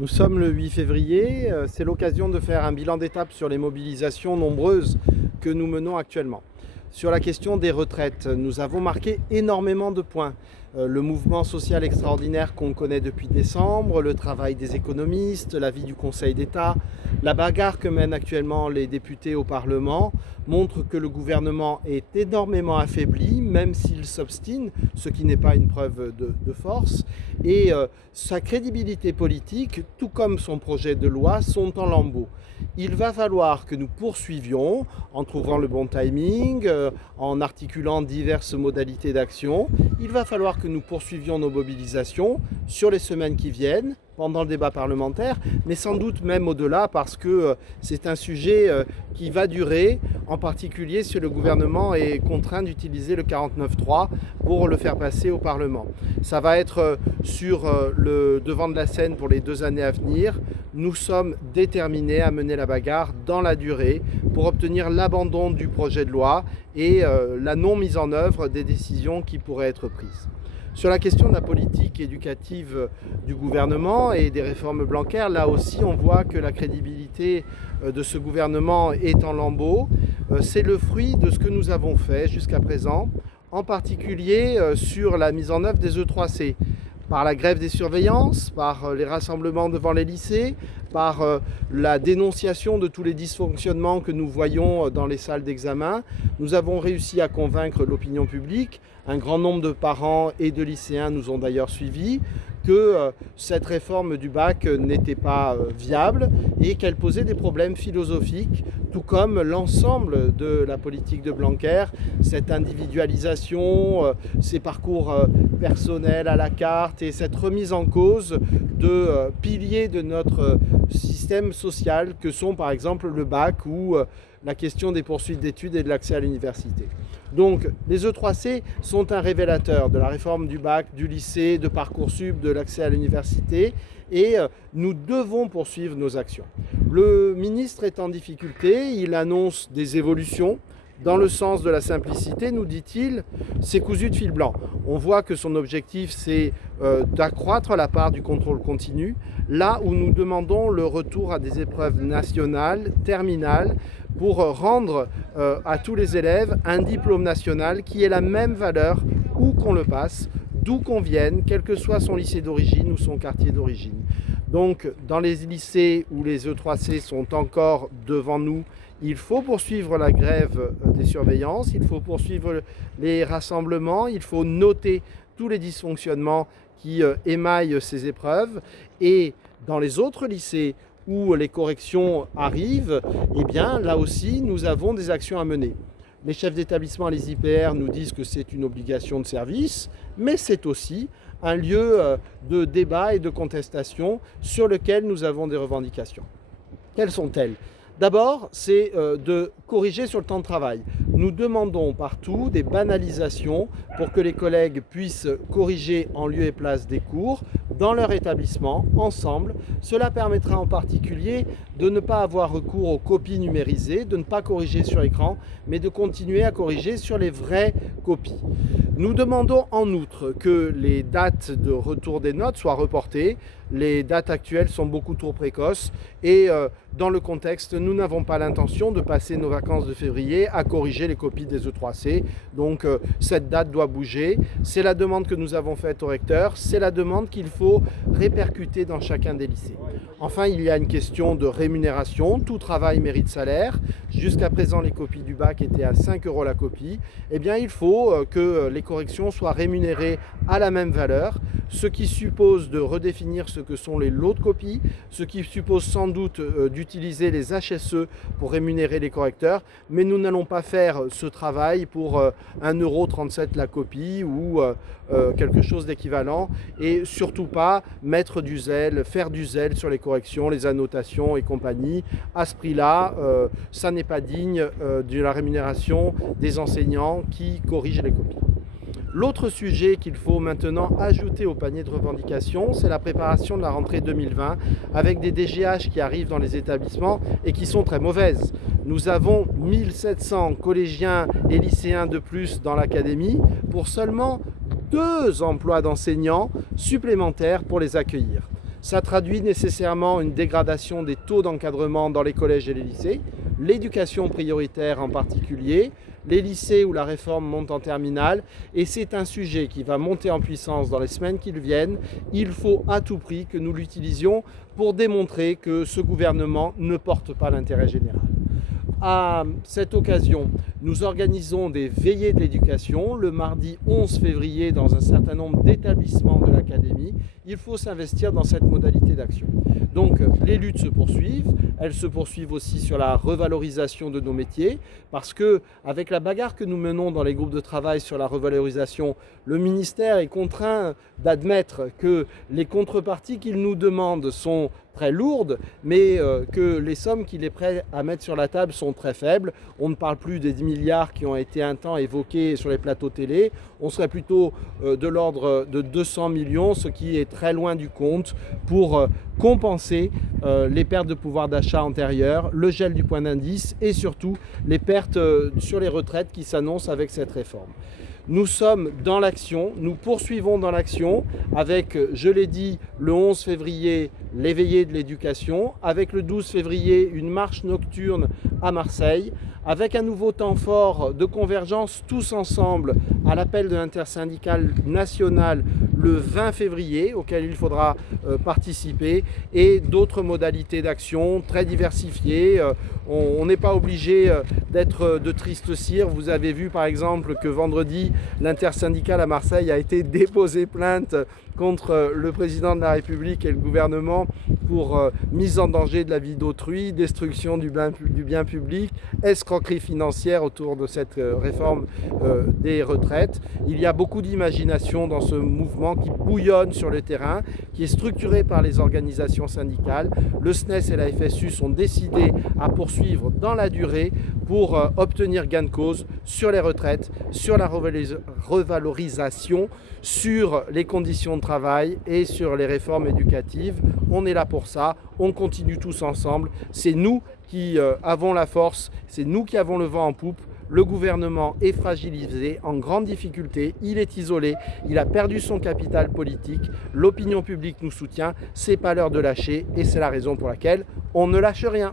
Nous sommes le 8 février, c'est l'occasion de faire un bilan d'étape sur les mobilisations nombreuses que nous menons actuellement. Sur la question des retraites, nous avons marqué énormément de points. Le mouvement social extraordinaire qu'on connaît depuis décembre, le travail des économistes, l'avis du Conseil d'État, la bagarre que mènent actuellement les députés au Parlement montrent que le gouvernement est énormément affaibli, même s'il s'obstine, ce qui n'est pas une preuve de force. Et sa crédibilité politique, tout comme son projet de loi, sont en lambeaux. Il va falloir que nous poursuivions en trouvant le bon timing, en articulant diverses modalités d'action. Il va falloir que nous poursuivions nos mobilisations sur les semaines qui viennent, pendant le débat parlementaire, mais sans doute même au-delà, parce que c'est un sujet qui va durer, en particulier si le gouvernement est contraint d'utiliser le 49.3 pour le faire passer au Parlement. Ça va être sur le devant de la scène pour les 2 années à venir. Nous sommes déterminés à mener la bagarre dans la durée pour obtenir l'abandon du projet de loi et la non mise en œuvre des décisions qui pourraient être prises. Sur la question de la politique éducative du gouvernement et des réformes Blanquer, là aussi on voit que la crédibilité de ce gouvernement est en lambeaux. C'est le fruit de ce que nous avons fait jusqu'à présent, en particulier sur la mise en œuvre des E3C. Par la grève des surveillances, par les rassemblements devant les lycées, par la dénonciation de tous les dysfonctionnements que nous voyons dans les salles d'examen, nous avons réussi à convaincre l'opinion publique. Un grand nombre de parents et de lycéens nous ont d'ailleurs suivis que cette réforme du bac n'était pas viable et qu'elle posait des problèmes philosophiques, tout comme l'ensemble de la politique de Blanquer, cette individualisation, ces parcours personnels à la carte et cette remise en cause de piliers de notre système social que sont par exemple le bac ou la question des poursuites d'études et de l'accès à l'université. Donc les E3C sont un révélateur de la réforme du bac, du lycée, de Parcoursup, de l'accès à l'université et nous devons poursuivre nos actions. Le ministre est en difficulté, il annonce des évolutions dans le sens de la simplicité, nous dit-il, c'est cousu de fil blanc. On voit que son objectif, c'est d'accroître la part du contrôle continu, là où nous demandons le retour à des épreuves nationales, terminales, pour rendre à tous les élèves un diplôme national qui ait la même valeur où qu'on le passe, d'où qu'on vienne, quel que soit son lycée d'origine ou son quartier d'origine. Donc, dans les lycées où les E3C sont encore devant nous, il faut poursuivre la grève des surveillances, il faut poursuivre les rassemblements, il faut noter tous les dysfonctionnements qui émaillent ces épreuves. Et dans les autres lycées où les corrections arrivent, eh bien, là aussi, nous avons des actions à mener. Les chefs d'établissement et les IPR nous disent que c'est une obligation de service, mais c'est aussi un lieu de débat et de contestation sur lequel nous avons des revendications. Quelles sont-elles ? D'abord, c'est de corriger sur le temps de travail. Nous demandons partout des banalisations pour que les collègues puissent corriger en lieu et place des cours dans leur établissement, ensemble. Cela permettra en particulier de ne pas avoir recours aux copies numérisées, de ne pas corriger sur écran, mais de continuer à corriger sur les vraies copies. Nous demandons en outre que les dates de retour des notes soient reportées. Les dates actuelles sont beaucoup trop précoces et dans le contexte, nous n'avons pas l'intention de passer nos vacances de février à corriger les copies des E3C. Donc cette date doit bouger. C'est la demande que nous avons faite au recteur. C'est la demande qu'il faut répercuter dans chacun des lycées. Enfin, il y a une question de rémunération. Tout travail mérite salaire. Jusqu'à présent, les copies du bac étaient à 5 € la copie. Eh bien, il faut que les corrections soient rémunérées à la même valeur, ce qui suppose de redéfinir ce que sont les lots de copies, ce qui suppose sans doute d'utiliser les HSE pour rémunérer les correcteurs, mais nous n'allons pas faire ce travail pour 1,37 € la copie ou quelque chose d'équivalent, et surtout pas mettre du zèle, faire du zèle sur les corrections, les annotations et compagnie. À ce prix-là, ça n'est pas digne de la rémunération des enseignants qui corrigent les copies. L'autre sujet qu'il faut maintenant ajouter au panier de revendications, c'est la préparation de la rentrée 2020 avec des DGH qui arrivent dans les établissements et qui sont très mauvaises. Nous avons 1700 collégiens et lycéens de plus dans l'académie pour seulement 2 emplois d'enseignants supplémentaires pour les accueillir. Ça traduit nécessairement une dégradation des taux d'encadrement dans les collèges et les lycées, l'éducation prioritaire en particulier, les lycées où la réforme monte en terminale, et c'est un sujet qui va monter en puissance dans les semaines qui viennent. Il faut à tout prix que nous l'utilisions pour démontrer que ce gouvernement ne porte pas l'intérêt général. À cette occasion, nous organisons des veillées de l'éducation le mardi 11 février dans un certain nombre d'établissements de l'académie. Il faut s'investir dans cette modalité d'action. Donc les luttes se poursuivent, elles se poursuivent aussi sur la revalorisation de nos métiers, parce que avec la bagarre que nous menons dans les groupes de travail sur la revalorisation, le ministère est contraint d'admettre que les contreparties qu'il nous demande sont très lourdes, mais que les sommes qu'il est prêt à mettre sur la table sont très faibles. On ne parle plus des 10 milliards qui ont été un temps évoqués sur les plateaux télé, on serait plutôt de l'ordre de 200 millions, ce qui est très loin du compte pour compenser les pertes de pouvoir d'achat antérieures, le gel du point d'indice et surtout les pertes sur les retraites qui s'annoncent avec cette réforme. Nous sommes dans l'action, nous poursuivons dans l'action avec, je l'ai dit, le 11 février, l'éveillé de l'éducation, avec le 12 février, une marche nocturne à Marseille, avec un nouveau temps fort de convergence tous ensemble à l'appel de l'intersyndicale nationale le 20 février, auquel il faudra participer, et d'autres modalités d'action très diversifiées. On n'est pas obligé d'être de triste cire. Vous avez vu par exemple que vendredi, l'intersyndicale à Marseille a été déposé plainte contre le président de la République et le gouvernement pour mise en danger de la vie d'autrui, destruction du bien public, escroquerie financière autour de cette réforme des retraites. Il y a beaucoup d'imagination dans ce mouvement qui bouillonne sur le terrain, qui est structuré par les organisations syndicales. Le SNES et la FSU sont décidés à poursuivre dans la durée pour obtenir gain de cause sur les retraites, sur la revalorisation, sur les conditions de travail et sur les réformes éducatives. On est là pour ça, on continue tous ensemble. C'est nous qui avons la force, c'est nous qui avons le vent en poupe. Le gouvernement est fragilisé, en grande difficulté, il est isolé, il a perdu son capital politique, l'opinion publique nous soutient, c'est pas l'heure de lâcher et c'est la raison pour laquelle on ne lâche rien.